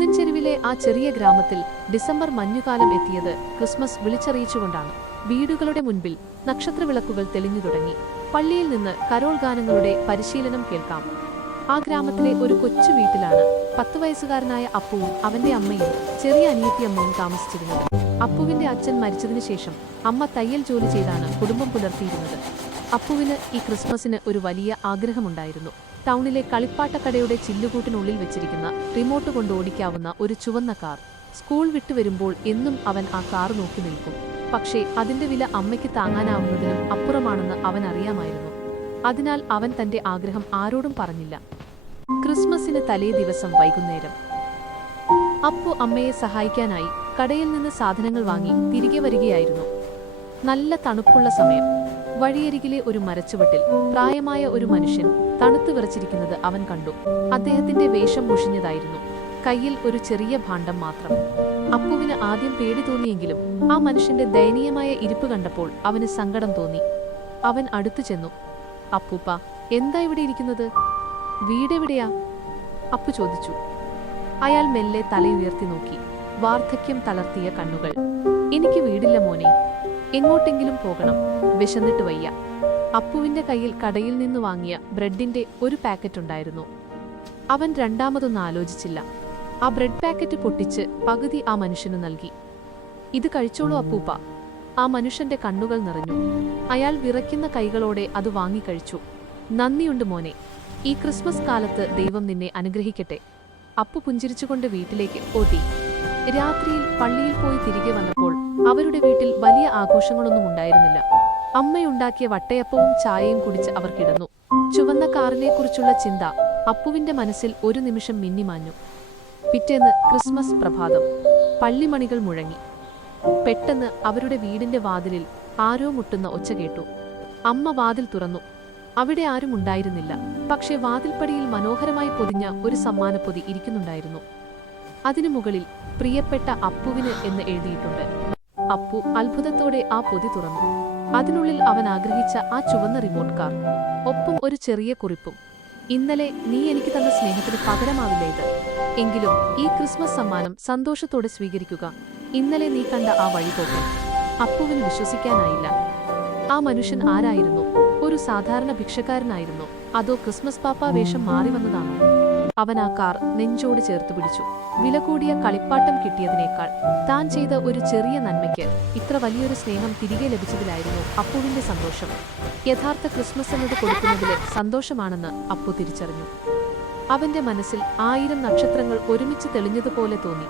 കുന്നിൻ ചെരുവിലെ ആ ചെറിയ ഗ്രാമത്തിൽ ഡിസംബർ മഞ്ഞുകാലം എത്തിയത് ക്രിസ്മസ് വിളിച്ചറിയിച്ചുകൊണ്ടാണ്. വീടുകളുടെ മുൻപിൽ നക്ഷത്രവിളക്കുകൾ തെളിഞ്ഞു തുടങ്ങി. പള്ളിയിൽ നിന്ന് കരോൾ ഗാനങ്ങളുടെ പരിശീലനം കേൾക്കാം. ആ ഗ്രാമത്തിലെ ഒരു കൊച്ചു വീട്ടിലാണ് പത്ത് വയസ്സുകാരനായ അപ്പുവും അവന്റെ അമ്മയും ചെറിയ അനിയത്തിയമ്മയും താമസിച്ചിരുന്നത്. അപ്പുവിന്റെ അച്ഛൻ മരിച്ചതിനു ശേഷം അമ്മ തയ്യൽ ജോലി ചെയ്താണ് കുടുംബം പുലർത്തിയിരുന്നത്. അപ്പുവിന് ഈ ക്രിസ്മസിന് ഒരു വലിയ ആഗ്രഹമുണ്ടായിരുന്നു. ടൗണിലെ കളിപ്പാട്ടക്കടയുടെ ചില്ലുകൂട്ടിനുള്ളിൽ വെച്ചിരിക്കുന്ന റിമോട്ട് കൊണ്ട് ഓടിക്കാവുന്ന ഒരു ചുവന്ന കാർ. സ്കൂൾ വിട്ടു വരുമ്പോൾ എന്നും അവൻ ആ കാർ നോക്കി നിൽക്കും. പക്ഷേ അതിന്റെ വില അമ്മയ്ക്ക് താങ്ങാനാവുന്നതിനും അപ്പുറമാണെന്ന് അവൻ അറിയാമായിരുന്നു. അതിനാൽ അവൻ തന്റെ ആഗ്രഹം ആരോടും പറഞ്ഞില്ല. ക്രിസ്മസിന് തലേ ദിവസം വൈകുന്നേരം. അപ്പു അമ്മയെ സഹായിക്കാനായി കടയിൽ നിന്ന് സാധനങ്ങൾ വാങ്ങി തിരികെ വരികയായിരുന്നു. നല്ല തണുപ്പുള്ള സമയം. വഴിയരികിലെ ഒരു മരച്ചുവട്ടിൽ പ്രായമായ ഒരു മനുഷ്യൻ തണുത്തു വിറച്ചിരിക്കുന്നത് അവൻ കണ്ടു. അദ്ദേഹത്തിന്റെ വേഷം മുഷിഞ്ഞതായിരുന്നു. കയ്യിൽ ഒരു ചെറിയ ഭാണ്ഡം മാത്രം. അപ്പുവിന് ആദ്യം പേടി തോന്നിയെങ്കിലും ആ മനുഷ്യന്റെ ദയനീയമായ ഇരിപ്പ് കണ്ടപ്പോൾ അവന് സങ്കടം തോന്നി. അവൻ അടുത്തു ചെന്നു. അപ്പൂപ്പ എന്താ ഇവിടെ ഇരിക്കുന്നത്? വീടെവിടെയാ അപ്പു ചോദിച്ചു. അയാൾ മെല്ലെ തലയുയർത്തി നോക്കി. വാർദ്ധക്യം തളർത്തിയ കണ്ണുകൾ. എനിക്ക് വീടില്ല മോനെ. എങ്ങോട്ടെങ്കിലും പോകണം. വിശന്നിട്ട് വയ്യ. അപ്പുവിന്റെ കയ്യിൽ കടയിൽ നിന്ന് വാങ്ങിയ ബ്രെഡിന്റെ ഒരു പാക്കറ്റ് ഉണ്ടായിരുന്നു. അവൻ രണ്ടാമതൊന്നും ആലോചിച്ചില്ല. ആ ബ്രെഡ് പാക്കറ്റ് പൊട്ടിച്ച് പകുതി ആ മനുഷ്യന് നൽകി. ഇത് കഴിച്ചോളൂ അപ്പൂപ്പ. ആ മനുഷ്യന്റെ കണ്ണുകൾ നിറഞ്ഞു. അയാൾ വിറയ്ക്കുന്ന കൈകളോടെ അത് വാങ്ങിക്കഴിച്ചു നന്ദിയുണ്ട് മോനെ. ഈ ക്രിസ്മസ് കാലത്ത് ദൈവം നിന്നെ അനുഗ്രഹിക്കട്ടെ. അപ്പു പുഞ്ചിരിച്ചുകൊണ്ട് വീട്ടിലേക്ക് ഓടി. രാത്രിയിൽ പള്ളിയിൽ പോയി തിരികെ വന്നപ്പോൾ അവരുടെ വീട്ടിൽ വലിയ ആഘോഷങ്ങളൊന്നും ഉണ്ടായിരുന്നില്ല. അമ്മയുണ്ടാക്കിയ വട്ടയപ്പവും ചായയും കുടിച്ച് അവർ കിടന്നു. ചുവന്ന കാറിനെക്കുറിച്ചുള്ള ചിന്ത അപ്പുവിന്റെ മനസ്സിൽ ഒരു നിമിഷം മിന്നിമാഞ്ഞു പിറ്റേന്ന് ക്രിസ്മസ് പ്രഭാതം. പള്ളിമണികൾ മുഴങ്ങി. പെട്ടെന്ന് അവരുടെ വീടിന്റെ വാതിലിൽ ആരോ മുട്ടുന്ന ഒച്ച കേട്ടു. അമ്മ വാതിൽ തുറന്നു. അവിടെ ആരും ഉണ്ടായിരുന്നില്ല. പക്ഷേ വാതിൽപ്പടിയിൽ മനോഹരമായി പൊതിഞ്ഞ ഒരു സമ്മാനപ്പൊതി ഇരിക്കുന്നുണ്ടായിരുന്നു. അതിനു മുകളിൽ പ്രിയപ്പെട്ട അപ്പുവിന് എന്ന് എഴുതിയിട്ടുണ്ട്. അപ്പു അത്ഭുതത്തോടെ ആ പൊതി തുറന്നു. അതിനുള്ളിൽ അവൻ ആഗ്രഹിച്ച ആ ചുവന്ന റിമോട്ട് കാർ ഒപ്പം ഒരു ചെറിയ കുറിപ്പും. ഇന്നലെ നീ എനിക്ക് തന്ന സ്നേഹത്തിന് പകരമാവില്ല ഇത്. എങ്കിലും ഈ ക്രിസ്മസ് സമ്മാനം സന്തോഷത്തോടെ സ്വീകരിക്കുക. ഇന്നലെ നീ കണ്ട ആ വഴിപോക്കൻ അപ്പുവിന് വിശ്വസിക്കാനായില്ല. ആ മനുഷ്യൻ ആരായിരുന്നു? ഒരു സാധാരണ ഭിക്ഷക്കാരനായിരുന്നു. അതോ ക്രിസ്മസ് പാപ്പാ വേഷം മാറി വന്നതാണോ? അവൻ ആ കാർ നെഞ്ചോട് ചേർത്ത് പിടിച്ചു. വില കൂടിയ കളിപ്പാട്ടം കിട്ടിയതിനേക്കാൾ താൻ ചെയ്ത ഒരു ചെറിയ നന്മയ്ക്ക് ഇത്ര വലിയൊരു സ്നേഹം തിരികെ ലഭിച്ചതിലായിരുന്നു അപ്പുവിന്റെ സന്തോഷം. യഥാർത്ഥ ക്രിസ്മസ് എന്നത് കൊടുക്കുന്നതിലെ സന്തോഷമാണെന്ന് അപ്പു തിരിച്ചറിഞ്ഞു. അവന്റെ മനസ്സിൽ ആയിരം നക്ഷത്രങ്ങൾ ഒരുമിച്ച് തെളിഞ്ഞതുപോലെ തോന്നി.